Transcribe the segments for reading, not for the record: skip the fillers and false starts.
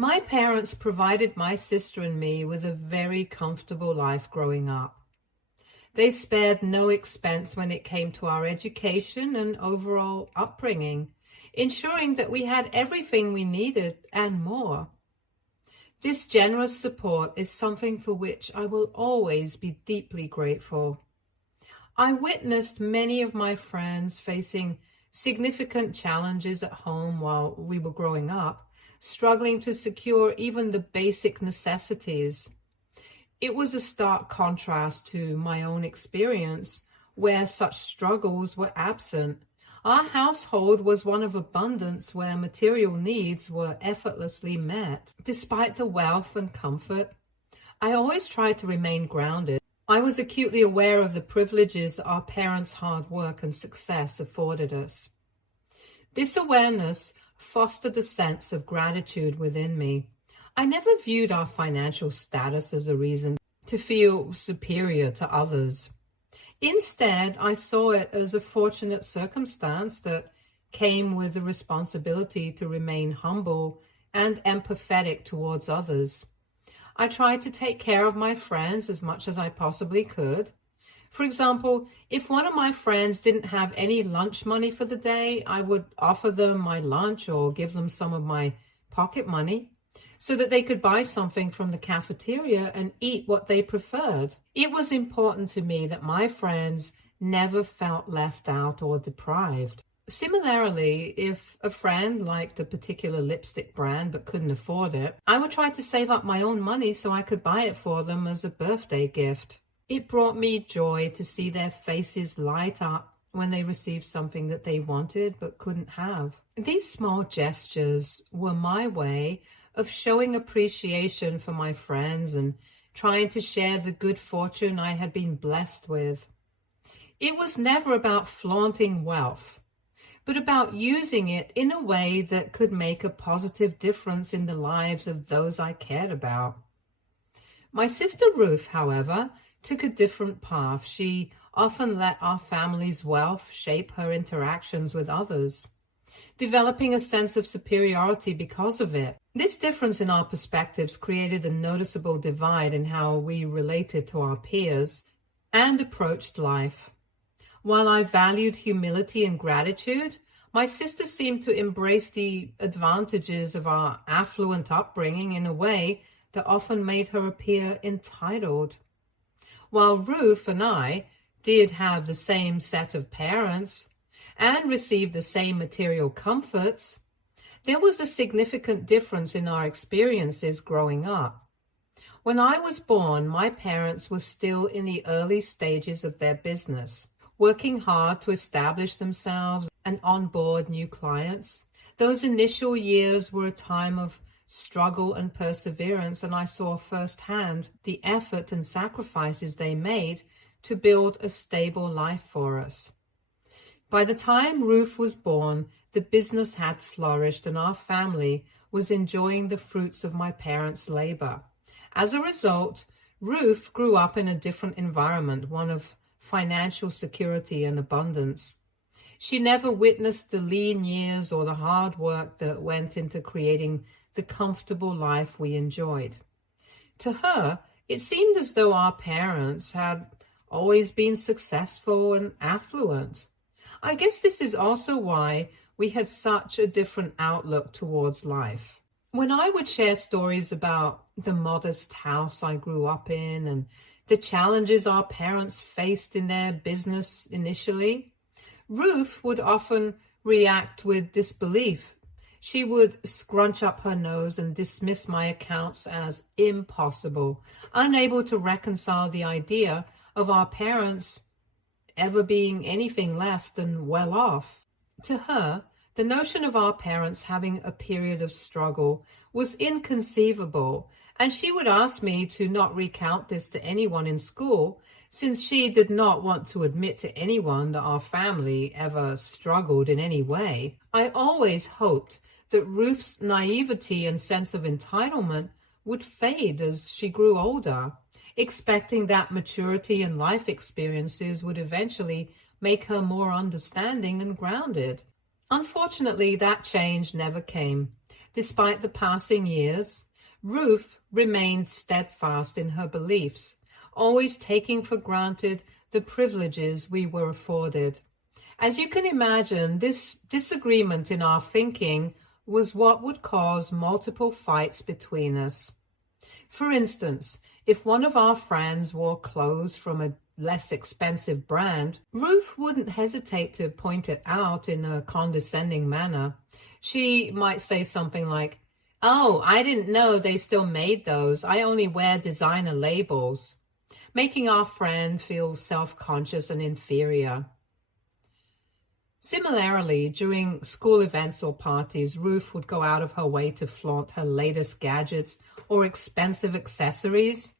My parents provided my sister and me with a very comfortable life growing up. They spared no expense when it came to our education and overall upbringing, ensuring that we had everything we needed and more. This generous support is something for which I will always be deeply grateful. I witnessed many of my friends facing significant challenges at home while we were growing up, struggling to secure even the basic necessities. It was a stark contrast to my own experience, where such struggles were absent. Our household was one of abundance where material needs were effortlessly met. Despite the wealth and comfort, I always tried to remain grounded. I was acutely aware of the privileges our parents' hard work and success afforded us. This awareness fostered a sense of gratitude within me. I never viewed our financial status as a reason to feel superior to others. Instead, I saw it as a fortunate circumstance that came with the responsibility to remain humble and empathetic towards others. I tried to take care of my friends as much as I possibly could. For example, if one of my friends didn't have any lunch money for the day, I would offer them my lunch or give them some of my pocket money so that they could buy something from the cafeteria and eat what they preferred. It was important to me that my friends never felt left out or deprived. Similarly, if a friend liked a particular lipstick brand but couldn't afford it, I would try to save up my own money so I could buy it for them as a birthday gift. It brought me joy to see their faces light up when they received something that they wanted but couldn't have. These small gestures were my way of showing appreciation for my friends and trying to share the good fortune I had been blessed with. It was never about flaunting wealth, but about using it in a way that could make a positive difference in the lives of those I cared about. My sister Ruth, however, took a different path. She often let our family's wealth shape her interactions with others, developing a sense of superiority because of it. This difference in our perspectives created a noticeable divide in how we related to our peers and approached life. While I valued humility and gratitude, my sister seemed to embrace the advantages of our affluent upbringing in a way that often made her appear entitled. While Ruth and I did have the same set of parents and received the same material comforts, there was a significant difference in our experiences growing up. When I was born, my parents were still in the early stages of their business, working hard to establish themselves and onboard new clients. Those initial years were a time of struggle and perseverance, and I saw firsthand the effort and sacrifices they made to build a stable life for us. By the time Ruth was born, the business had flourished and our family was enjoying the fruits of my parents' labor. As a result, Ruth grew up in a different environment, one of financial security and abundance. She never witnessed the lean years or the hard work that went into creating the comfortable life we enjoyed. To her, it seemed as though our parents had always been successful and affluent. I guess this is also why we had such a different outlook towards life. When I would share stories about the modest house I grew up in and the challenges our parents faced in their business initially, Ruth would often react with disbelief. She would scrunch up her nose and dismiss my accounts as impossible, unable to reconcile the idea of our parents ever being anything less than well off. To her, the notion of our parents having a period of struggle was inconceivable, and she would ask me to not recount this to anyone in school, since she did not want to admit to anyone that our family ever struggled in any way. I always hoped that Ruth's naivety and sense of entitlement would fade as she grew older, expecting that maturity and life experiences would eventually make her more understanding and grounded. Unfortunately, that change never came. Despite the passing years, Ruth remained steadfast in her beliefs, always taking for granted the privileges we were afforded. As you can imagine, this disagreement in our thinking was what would cause multiple fights between us. For instance, if one of our friends wore clothes from a less expensive brand, Ruth wouldn't hesitate to point it out in a condescending manner. She might say something like, "Oh, I didn't know they still made those. I only wear designer labels," making our friend feel self-conscious and inferior. Similarly, during school events or parties, Ruth would go out of her way to flaunt her latest gadgets or expensive accessories.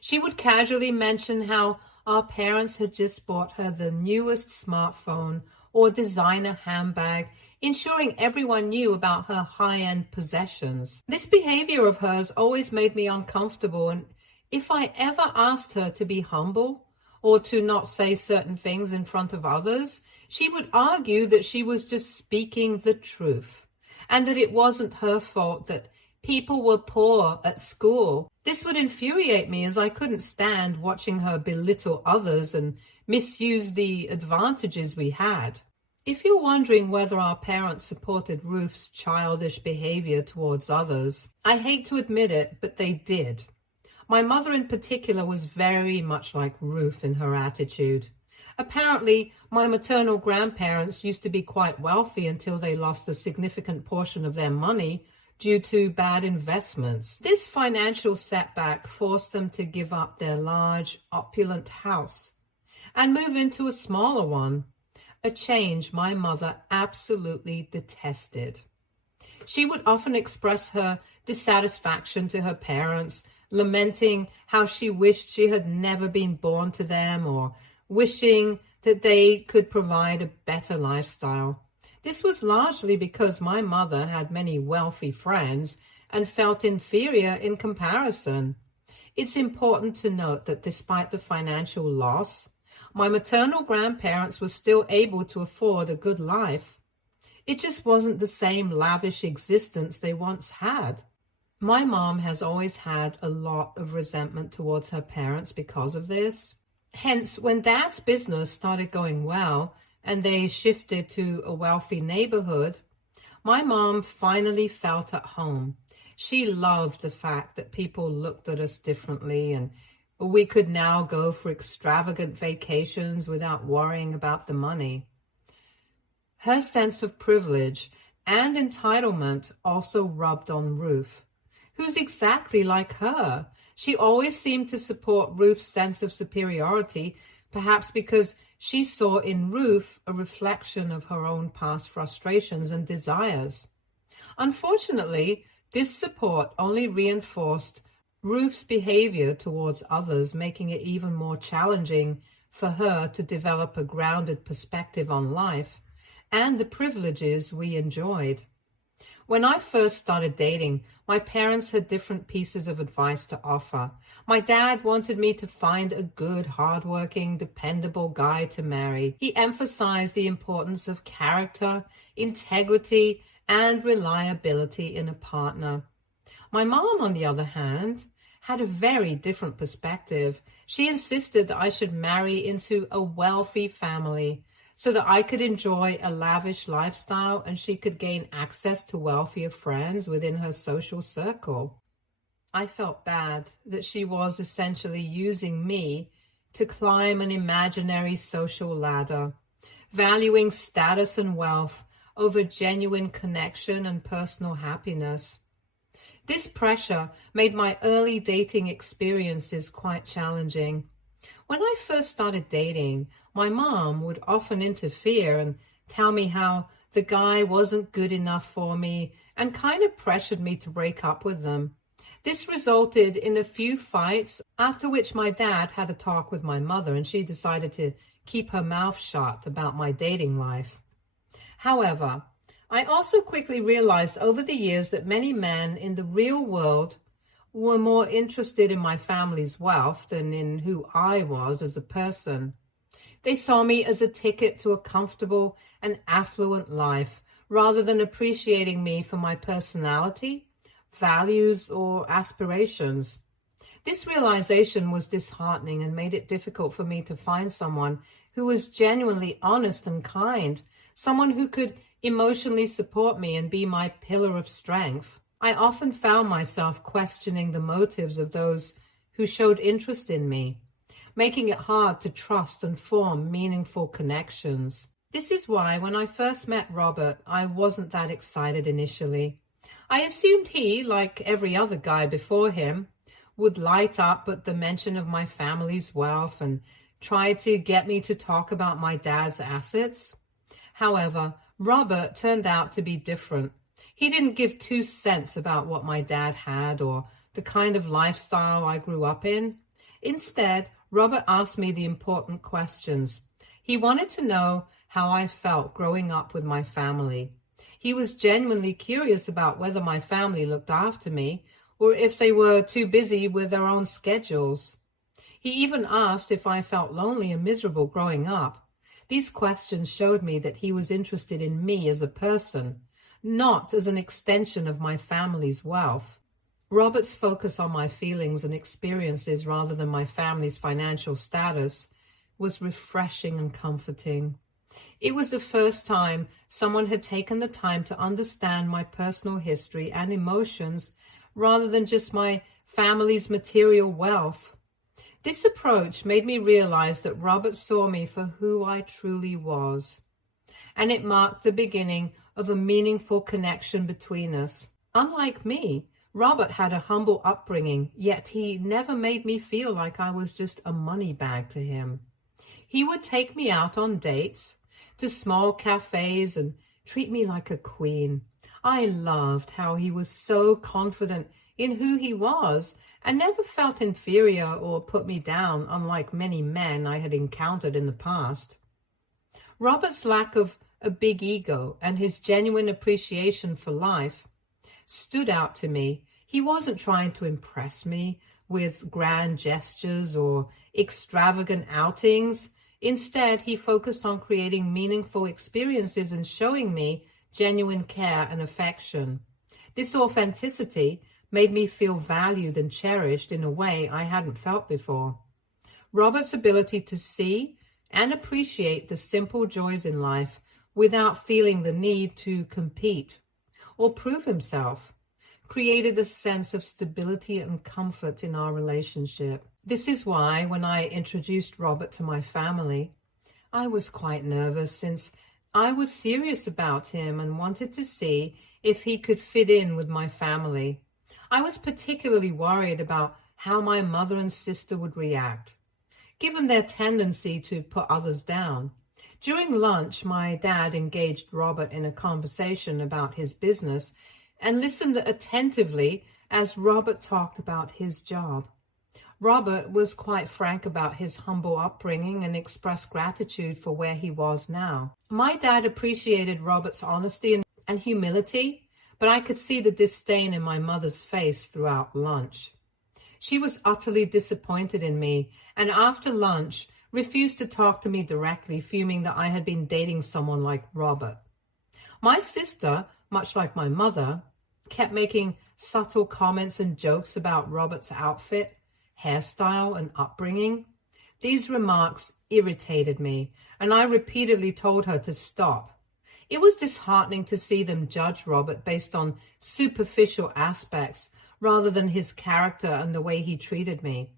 She would casually mention how our parents had just bought her the newest smartphone or designer handbag, ensuring everyone knew about her high-end possessions. This behavior of hers always made me uncomfortable, and if I ever asked her to be humble or to not say certain things in front of others, she would argue that she was just speaking the truth and that it wasn't her fault that people were poor at school. This would infuriate me, as I couldn't stand watching her belittle others and misuse the advantages we had. If you're wondering whether our parents supported Ruth's childish behavior towards others, I hate to admit it, but they did. My mother in particular was very much like Ruth in her attitude. Apparently, my maternal grandparents used to be quite wealthy until they lost a significant portion of their money due to bad investments. This financial setback forced them to give up their large, opulent house and move into a smaller one, a change my mother absolutely detested. She would often express her dissatisfaction to her parents, lamenting how she wished she had never been born to them or wishing that they could provide a better lifestyle. This was largely because my mother had many wealthy friends and felt inferior in comparison. It's important to note that despite the financial loss, my maternal grandparents were still able to afford a good life. It just wasn't the same lavish existence they once had. My mom has always had a lot of resentment towards her parents because of this. Hence, when Dad's business started going well and they shifted to a wealthy neighborhood, my mom finally felt at home. She loved the fact that people looked at us differently and we could now go for extravagant vacations without worrying about the money. Her sense of privilege and entitlement also rubbed on Ruth, who's exactly like her. She always seemed to support Ruth's sense of superiority, perhaps because she saw in Ruth a reflection of her own past frustrations and desires. Unfortunately, this support only reinforced Ruth's behavior towards others, making it even more challenging for her to develop a grounded perspective on life and the privileges we enjoyed. When I first started dating, my parents had different pieces of advice to offer. My dad wanted me to find a good, hardworking, dependable guy to marry. He emphasized the importance of character, integrity, and reliability in a partner. My mom, on the other hand, had a very different perspective. She insisted that I should marry into a wealthy family so that I could enjoy a lavish lifestyle and she could gain access to wealthier friends within her social circle. I felt bad that she was essentially using me to climb an imaginary social ladder, valuing status and wealth over genuine connection and personal happiness. This pressure made my early dating experiences quite challenging. When I first started dating, my mom would often interfere and tell me how the guy wasn't good enough for me and kind of pressured me to break up with them. This resulted in a few fights, after which my dad had a talk with my mother and she decided to keep her mouth shut about my dating life. However, I also quickly realized over the years that many men in the real world were more interested in my family's wealth than in who I was as a person. They saw me as a ticket to a comfortable and affluent life, rather than appreciating me for my personality, values, or aspirations. This realization was disheartening and made it difficult for me to find someone who was genuinely honest and kind, someone who could emotionally support me and be my pillar of strength. I often found myself questioning the motives of those who showed interest in me, making it hard to trust and form meaningful connections. This is why when I first met Robert, I wasn't that excited initially. I assumed he, like every other guy before him, would light up at the mention of my family's wealth and try to get me to talk about my dad's assets. However, Robert turned out to be different. He didn't give 2 cents about what my dad had or the kind of lifestyle I grew up in. Instead, Robert asked me the important questions. He wanted to know how I felt growing up with my family. He was genuinely curious about whether my family looked after me or if they were too busy with their own schedules. He even asked if I felt lonely and miserable growing up. These questions showed me that he was interested in me as a person, not as an extension of my family's wealth. Robert's focus on my feelings and experiences rather than my family's financial status was refreshing and comforting. It was the first time someone had taken the time to understand my personal history and emotions rather than just my family's material wealth. This approach made me realize that Robert saw me for who I truly was, and it marked the beginning of a meaningful connection between us. Unlike me, Robert had a humble upbringing, yet he never made me feel like I was just a money bag to him. He would take me out on dates, to small cafes, and treat me like a queen. I loved how he was so confident in who he was and never felt inferior or put me down, unlike many men I had encountered in the past. Robert's lack of a big ego and his genuine appreciation for life stood out to me. He wasn't trying to impress me with grand gestures or extravagant outings. Instead, he focused on creating meaningful experiences and showing me genuine care and affection. This authenticity made me feel valued and cherished in a way I hadn't felt before. Robert's ability to see and appreciate the simple joys in life without feeling the need to compete or prove himself created a sense of stability and comfort in our relationship. This is why when I introduced Robert to my family, I was quite nervous since I was serious about him and wanted to see if he could fit in with my family. I was particularly worried about how my mother and sister would react, given their tendency to put others down. During lunch, my dad engaged Robert in a conversation about his business and listened attentively as Robert talked about his job. Robert was quite frank about his humble upbringing and expressed gratitude for where he was now. My dad appreciated Robert's honesty and humility, but I could see the disdain in my mother's face throughout lunch. She was utterly disappointed in me, and after lunch refused to talk to me directly, fuming that I had been dating someone like Robert. My sister, much like my mother, kept making subtle comments and jokes about Robert's outfit, hairstyle, and upbringing. These remarks irritated me, and I repeatedly told her to stop. It was disheartening to see them judge Robert based on superficial aspects rather than his character and the way he treated me.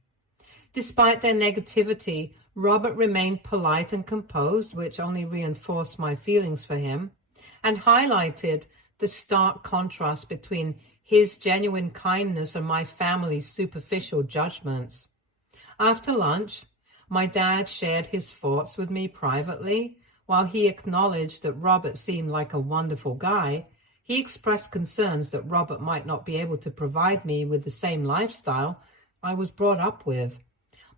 Despite their negativity, Robert remained polite and composed, which only reinforced my feelings for him, and highlighted the stark contrast between his genuine kindness and my family's superficial judgments. After lunch, my dad shared his thoughts with me privately. While he acknowledged that Robert seemed like a wonderful guy, he expressed concerns that Robert might not be able to provide me with the same lifestyle I was brought up with.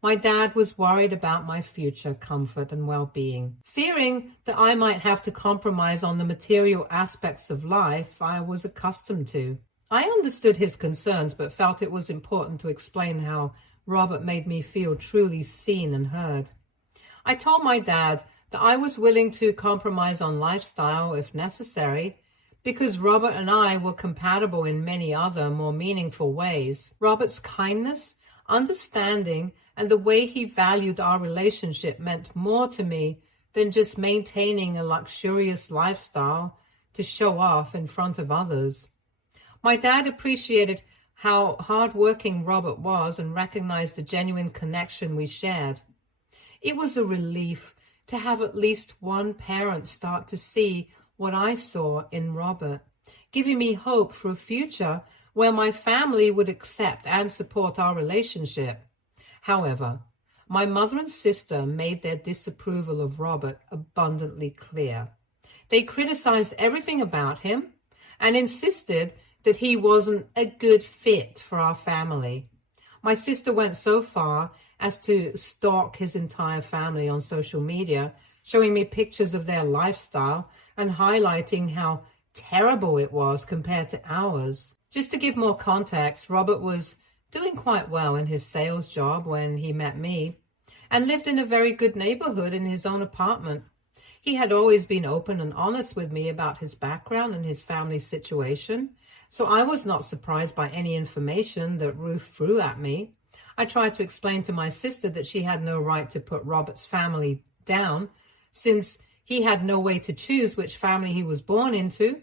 My dad was worried about my future comfort and well-being. Fearing that I might have to compromise on the material aspects of life I was accustomed to. I understood his concerns, but felt it was important to explain how Robert made me feel truly seen and heard. I told my dad that I was willing to compromise on lifestyle if necessary, because Robert and I were compatible in many other more meaningful ways. Robert's kindness, understanding, and the way he valued our relationship meant more to me than just maintaining a luxurious lifestyle to show off in front of others. My dad appreciated how hardworking Robert was and recognized the genuine connection we shared. It was a relief to have at least one parent start to see what I saw in Robert, giving me hope for a future where my family would accept and support our relationship. However, my mother and sister made their disapproval of Robert abundantly clear. They criticized everything about him and insisted that he wasn't a good fit for our family. My sister went so far as to stalk his entire family on social media, showing me pictures of their lifestyle and highlighting how terrible it was compared to ours. Just to give more context, Robert was doing quite well in his sales job when he met me and lived in a very good neighborhood in his own apartment. He had always been open and honest with me about his background and his family situation, so I was not surprised by any information that Ruth threw at me. I tried to explain to my sister that she had no right to put Robert's family down, since he had no way to choose which family he was born into.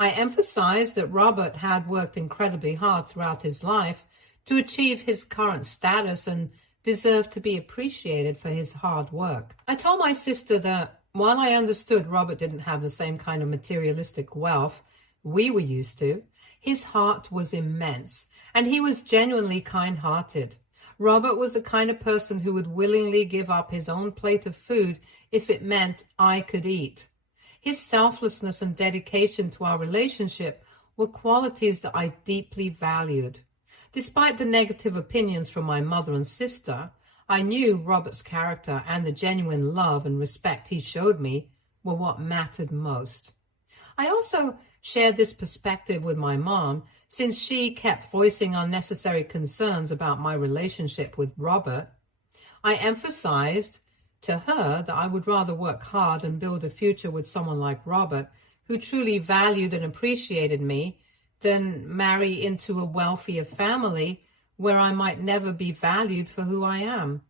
I emphasized that Robert had worked incredibly hard throughout his life to achieve his current status and deserved to be appreciated for his hard work. I told my sister that while I understood Robert didn't have the same kind of materialistic wealth we were used to, his heart was immense and he was genuinely kind-hearted. Robert was the kind of person who would willingly give up his own plate of food if it meant I could eat. His selflessness and dedication to our relationship were qualities that I deeply valued. Despite the negative opinions from my mother and sister, I knew Robert's character and the genuine love and respect he showed me were what mattered most. I also shared this perspective with my mom, since she kept voicing unnecessary concerns about my relationship with Robert. I emphasized to her that I would rather work hard and build a future with someone like Robert, who truly valued and appreciated me, than marry into a wealthier family where I might never be valued for who I am.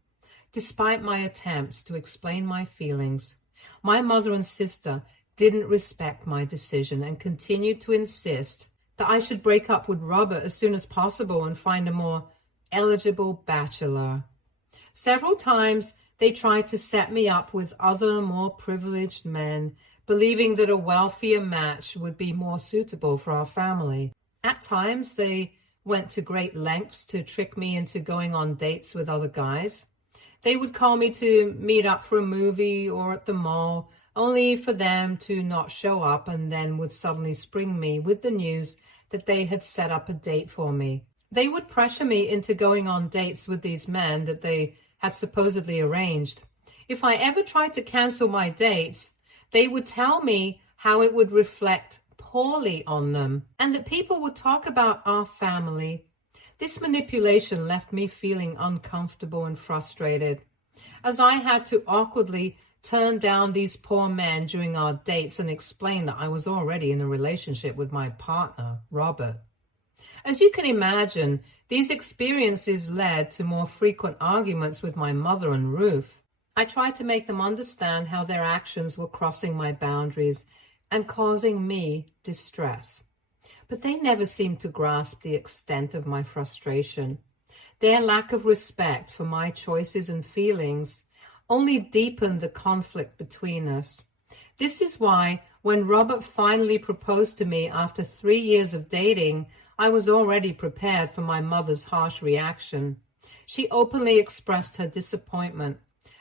Despite my attempts to explain my feelings, my mother and sister didn't respect my decision and continued to insist that I should break up with Robert as soon as possible and find a more eligible bachelor. Several times they tried to set me up with other more privileged men, believing that a wealthier match would be more suitable for our family. At times they went to great lengths to trick me into going on dates with other guys. They would call me to meet up for a movie or at the mall, only for them to not show up, and then would suddenly spring me with the news that they had set up a date for me. They would pressure me into going on dates with these men that they had supposedly arranged. If I ever tried to cancel my dates, they would tell me how it would reflect poorly on them and that people would talk about our family. This manipulation left me feeling uncomfortable and frustrated, as I had to awkwardly turn down these poor men during our dates and explain that I was already in a relationship with my partner, Robert. As you can imagine, these experiences led to more frequent arguments with my mother and Ruth. I tried to make them understand how their actions were crossing my boundaries and causing me distress. But they never seemed to grasp the extent of my frustration. Their lack of respect for my choices and feelings only deepened the conflict between us. This is why, when Robert finally proposed to me after 3 years of dating, I was already prepared for my mother's harsh reaction. She openly expressed her disappointment,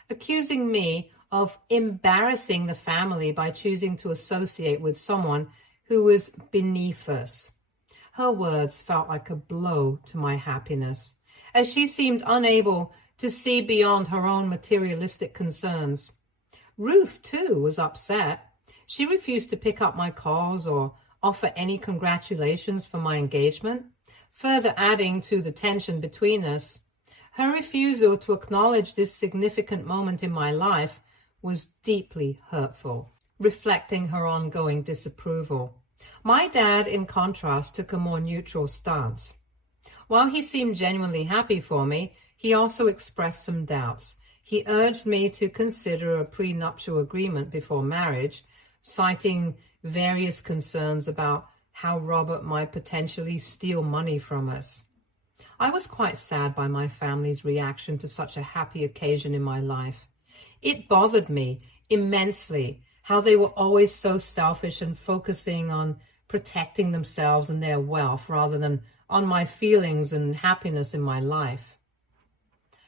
accusing me of embarrassing the family by choosing to associate with someone who was beneath us. Her words felt like a blow to my happiness, as she seemed unable to see beyond her own materialistic concerns. Ruth, too, was upset. She refused to pick up my calls or offer any congratulations for my engagement, further adding to the tension between us. Her refusal to acknowledge this significant moment in my life was deeply hurtful, reflecting her ongoing disapproval. My dad, in contrast, took a more neutral stance. While he seemed genuinely happy for me, he also expressed some doubts. He urged me to consider a prenuptial agreement before marriage, citing various concerns about how Robert might potentially steal money from us. I was quite sad by my family's reaction to such a happy occasion in my life. It bothered me immensely how they were always so selfish and focusing on protecting themselves and their wealth rather than on my feelings and happiness in my life.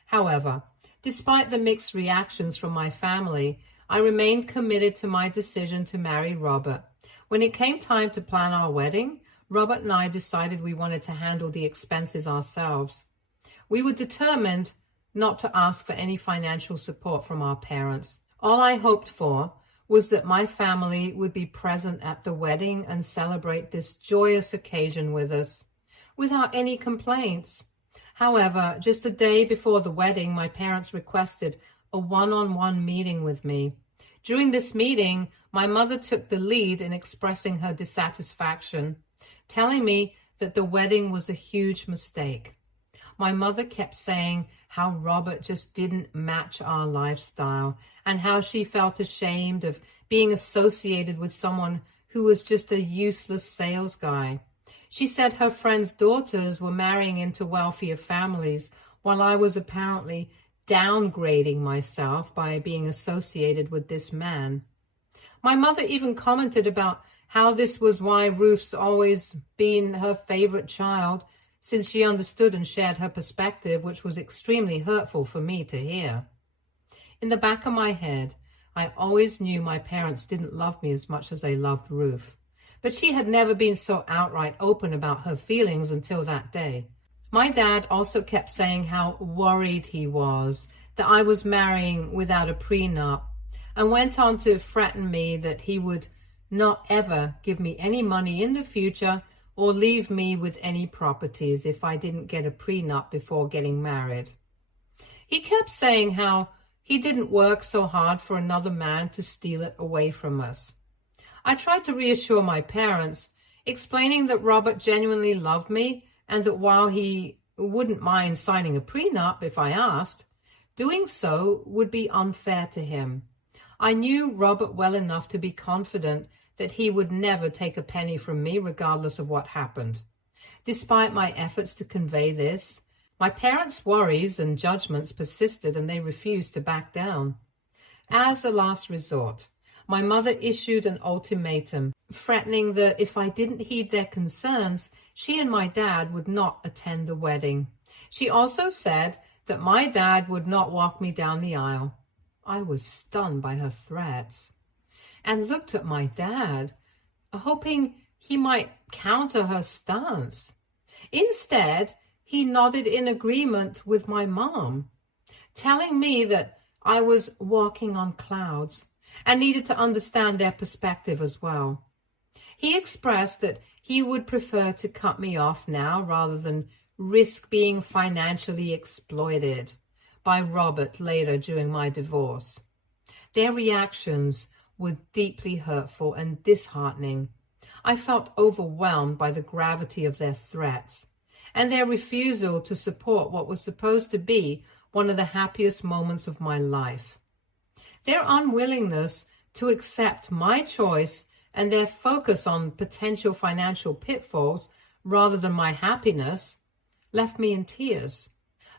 However, despite the mixed reactions from my family, I remained committed to my decision to marry Robert. When it came time to plan our wedding, Robert and I decided we wanted to handle the expenses ourselves. We were determined not to ask for any financial support from our parents. All I hoped for was that my family would be present at the wedding and celebrate this joyous occasion with us, without any complaints. However, just a day before the wedding, my parents requested a one-on-one meeting with me. During this meeting, my mother took the lead in expressing her dissatisfaction, telling me that the wedding was a huge mistake. My mother kept saying how Robert just didn't match our lifestyle and how she felt ashamed of being associated with someone who was just a useless sales guy. She said her friends' daughters were marrying into wealthier families while I was apparently downgrading myself by being associated with this man. My mother even commented about how this was why Ruth's always been her favorite child, since she understood and shared her perspective, which was extremely hurtful for me to hear. In the back of my head, I always knew my parents didn't love me as much as they loved Ruth, but she had never been so outright open about her feelings until that day. My dad also kept saying how worried he was that I was marrying without a prenup, and went on to threaten me that he would not ever give me any money in the future or leave me with any properties if I didn't get a prenup before getting married. He kept saying how he didn't work so hard for another man to steal it away from us. I tried to reassure my parents, explaining that Robert genuinely loved me and that while he wouldn't mind signing a prenup if I asked, doing so would be unfair to him. I knew Robert well enough to be confident that he would never take a penny from me regardless of what happened. Despite my efforts to convey this, my parents' worries and judgments persisted and they refused to back down. As a last resort, my mother issued an ultimatum, threatening that if I didn't heed their concerns, she and my dad would not attend the wedding. She also said that my dad would not walk me down the aisle. I was stunned by her threats and looked at my dad, hoping he might counter her stance. Instead, he nodded in agreement with my mom, telling me that I was walking on clouds and needed to understand their perspective as well. He expressed that he would prefer to cut me off now rather than risk being financially exploited by Robert later during my divorce. Their reactions were deeply hurtful and disheartening. I felt overwhelmed by the gravity of their threats and their refusal to support what was supposed to be one of the happiest moments of my life. Their unwillingness to accept my choice and their focus on potential financial pitfalls rather than my happiness left me in tears.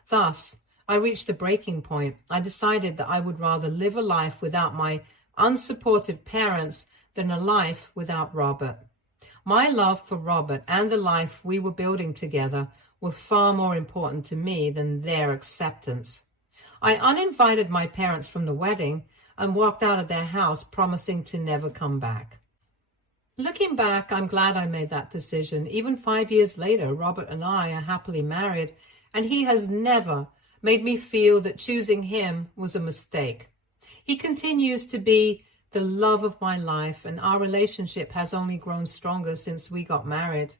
Thus, I reached a breaking point. I decided that I would rather live a life without my unsupportive parents than a life without Robert. My love for Robert and the life we were building together were far more important to me than their acceptance. I uninvited my parents from the wedding and walked out of their house, promising to never come back. Looking back, I'm glad I made that decision. Even 5 years later, Robert and I are happily married, and he has never made me feel that choosing him was a mistake. He continues to be the love of my life, and our relationship has only grown stronger since we got married.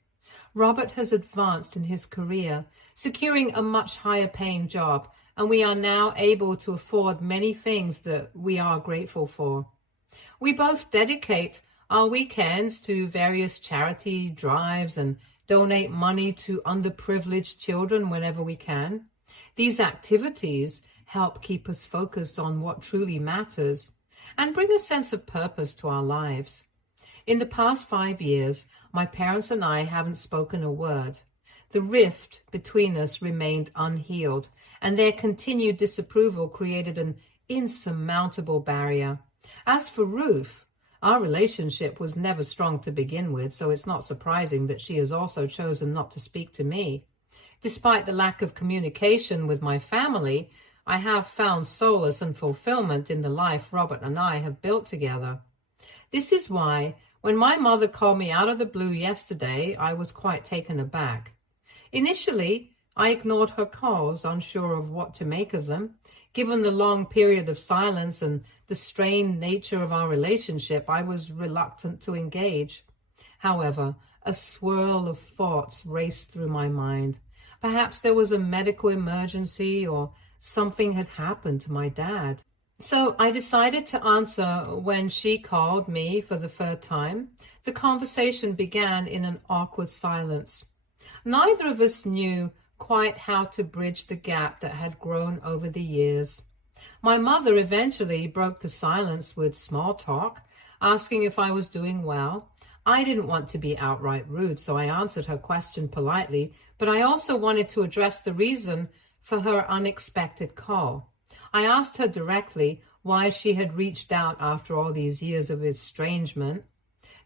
Robert has advanced in his career, securing a much higher paying job, and we are now able to afford many things that we are grateful for. We both dedicate our weekends to various charity drives and donate money to underprivileged children whenever we can. These activities help keep us focused on what truly matters and bring a sense of purpose to our lives. In the past 5 years, my parents and I haven't spoken a word. The rift between us remained unhealed, and their continued disapproval created an insurmountable barrier. As for Ruth, our relationship was never strong to begin with, so it's not surprising that she has also chosen not to speak to me. Despite the lack of communication with my family, I have found solace and fulfillment in the life Robert and I have built together. This is why, when my mother called me out of the blue yesterday, I was quite taken aback. Initially, I ignored her calls, unsure of what to make of them. Given the long period of silence and the strained nature of our relationship, I was reluctant to engage. However, a swirl of thoughts raced through my mind. Perhaps there was a medical emergency or something had happened to my dad. So I decided to answer when she called me for the third time. The conversation began in an awkward silence. Neither of us knew quite how to bridge the gap that had grown over the years. My mother eventually broke the silence with small talk, asking if I was doing well. I didn't want to be outright rude, so I answered her question politely, but I also wanted to address the reason for her unexpected call. I asked her directly why she had reached out after all these years of estrangement.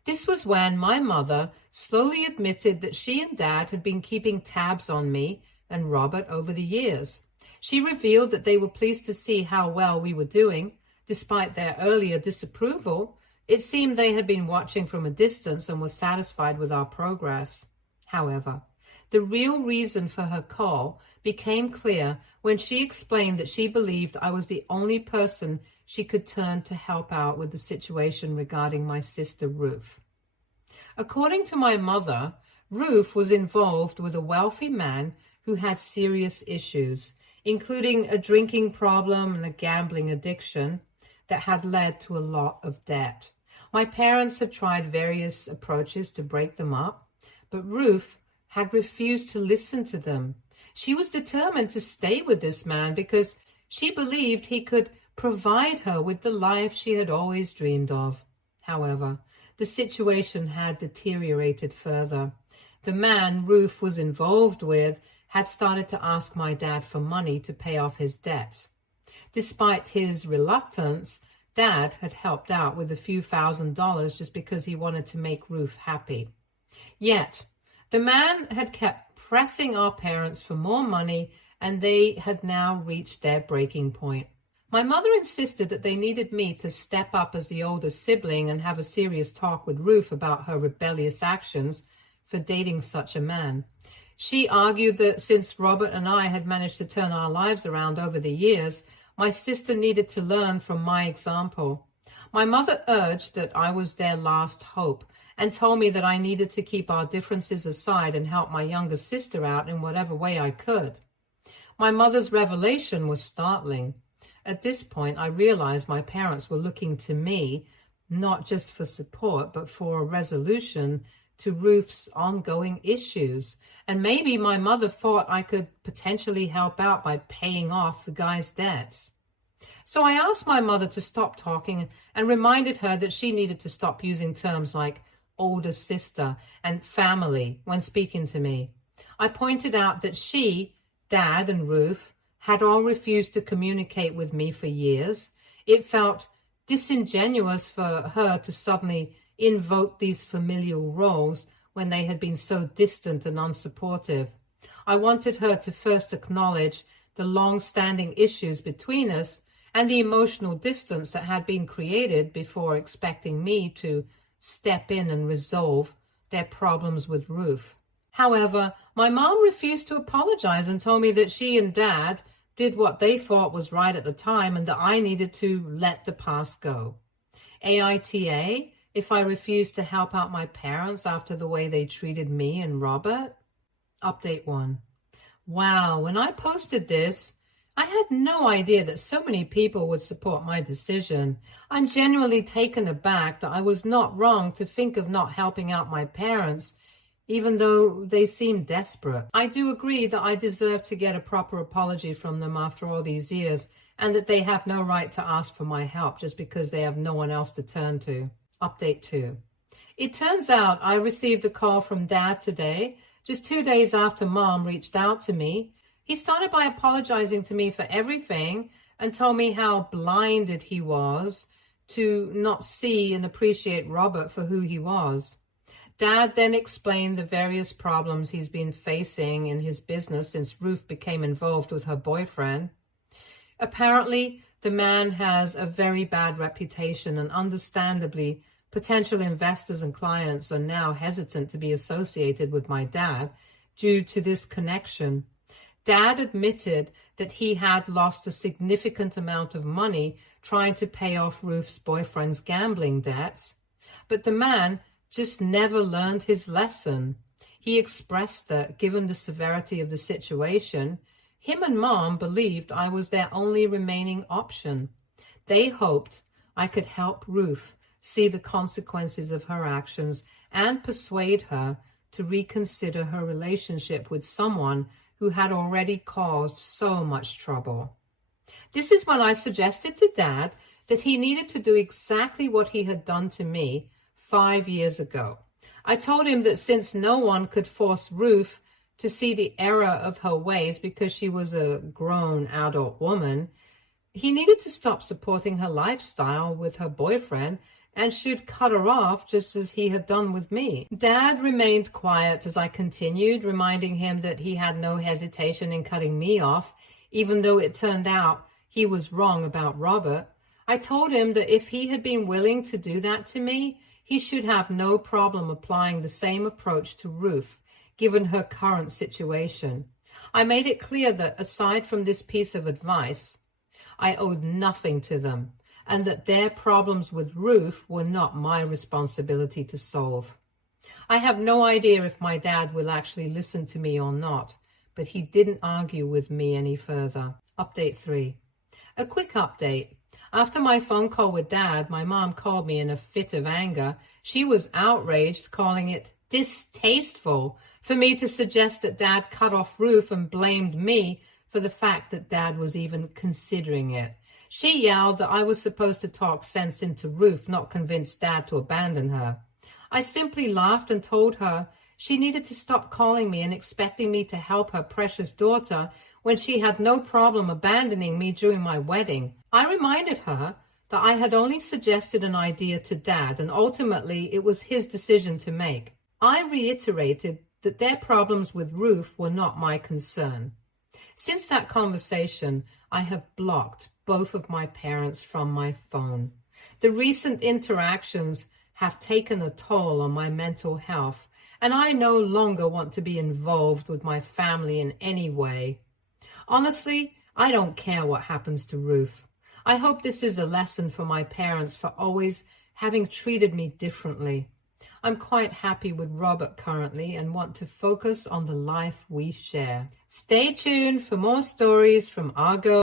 This was when my mother slowly admitted that she and Dad had been keeping tabs on me and Robert over the years. She revealed that they were pleased to see how well we were doing. Despite their earlier disapproval, it seemed they had been watching from a distance and were satisfied with our progress. However, the real reason for her call became clear when she explained that she believed I was the only person she could turn to help out with the situation regarding my sister Ruth. According to my mother, Ruth was involved with a wealthy man who had serious issues, including a drinking problem and a gambling addiction that had led to a lot of debt. My parents had tried various approaches to break them up, but Ruth had refused to listen to them. She was determined to stay with this man because she believed he could provide her with the life she had always dreamed of. However, the situation had deteriorated further. The man Ruth was involved with had started to ask my dad for money to pay off his debts. Despite his reluctance, Dad had helped out with a few $1,000s just because he wanted to make Ruth happy. Yet, the man had kept pressing our parents for more money, and they had now reached their breaking point. My mother insisted that they needed me to step up as the older sibling and have a serious talk with Ruth about her rebellious actions for dating such a man. She argued that since Robert and I had managed to turn our lives around over the years, my sister needed to learn from my example. My mother urged that I was their last hope and told me that I needed to keep our differences aside and help my younger sister out in whatever way I could. My mother's revelation was startling. At this point, I realized my parents were looking to me, not just for support, but for a resolution to Ruth's ongoing issues. And maybe my mother thought I could potentially help out by paying off the guy's debts. So I asked my mother to stop talking and reminded her that she needed to stop using terms like older sister and family when speaking to me. I pointed out that she, Dad, and Ruth had all refused to communicate with me for years. It felt disingenuous for her to suddenly invoke these familial roles when they had been so distant and unsupportive. I wanted her to first acknowledge the long-standing issues between us and the emotional distance that had been created before expecting me to step in and resolve their problems with Ruth. However, my mom refused to apologize and told me that she and Dad did what they thought was right at the time and that I needed to let the past go. AITA, if I refused to help out my parents after the way they treated me and Robert? Update 1. Wow, when I posted this, I had no idea that so many people would support my decision. I'm genuinely taken aback that I was not wrong to think of not helping out my parents, even though they seemed desperate. I do agree that I deserve to get a proper apology from them after all these years, and that they have no right to ask for my help just because they have no one else to turn to. Update 2. It turns out I received a call from Dad today, just 2 days after Mom reached out to me. He started by apologizing to me for everything and told me how blinded he was to not see and appreciate Robert for who he was. Dad then explained the various problems he's been facing in his business since Ruth became involved with her boyfriend. Apparently, the man has a very bad reputation, and understandably, potential investors and clients are now hesitant to be associated with my dad due to this connection. Dad admitted that he had lost a significant amount of money trying to pay off Ruth's boyfriend's gambling debts, but the man just never learned his lesson. He expressed that, given the severity of the situation, him and Mom believed I was their only remaining option. They hoped I could help Ruth see the consequences of her actions and persuade her to reconsider her relationship with someone who had already caused so much trouble. This is when I suggested to Dad that he needed to do exactly what he had done to me 5 years ago. I told him that since no one could force Ruth to see the error of her ways because she was a grown adult woman, he needed to stop supporting her lifestyle with her boyfriend and should cut her off just as he had done with me. Dad remained quiet as I continued, reminding him that he had no hesitation in cutting me off, even though it turned out he was wrong about Robert. I told him that if he had been willing to do that to me, he should have no problem applying the same approach to Ruth, given her current situation. I made it clear that aside from this piece of advice, I owed nothing to them, and that their problems with Ruth were not my responsibility to solve. I have no idea if my dad will actually listen to me or not, but he didn't argue with me any further. Update 3. A quick update. After my phone call with Dad, my mom called me in a fit of anger. She was outraged, calling it distasteful for me to suggest that Dad cut off Ruth, and blamed me for the fact that Dad was even considering it. She yelled that I was supposed to talk sense into Ruth, not convince Dad to abandon her. I simply laughed and told her she needed to stop calling me and expecting me to help her precious daughter when she had no problem abandoning me during my wedding. I reminded her that I had only suggested an idea to Dad, and ultimately it was his decision to make. I reiterated that their problems with Ruth were not my concern. Since that conversation, I have blocked both of my parents from my phone. The recent interactions have taken a toll on my mental health, and I no longer want to be involved with my family in any way. Honestly, I don't care what happens to Ruth. I hope this is a lesson for my parents for always having treated me differently. I'm quite happy with Robert currently and want to focus on the life we share. Stay tuned for more stories from our girl.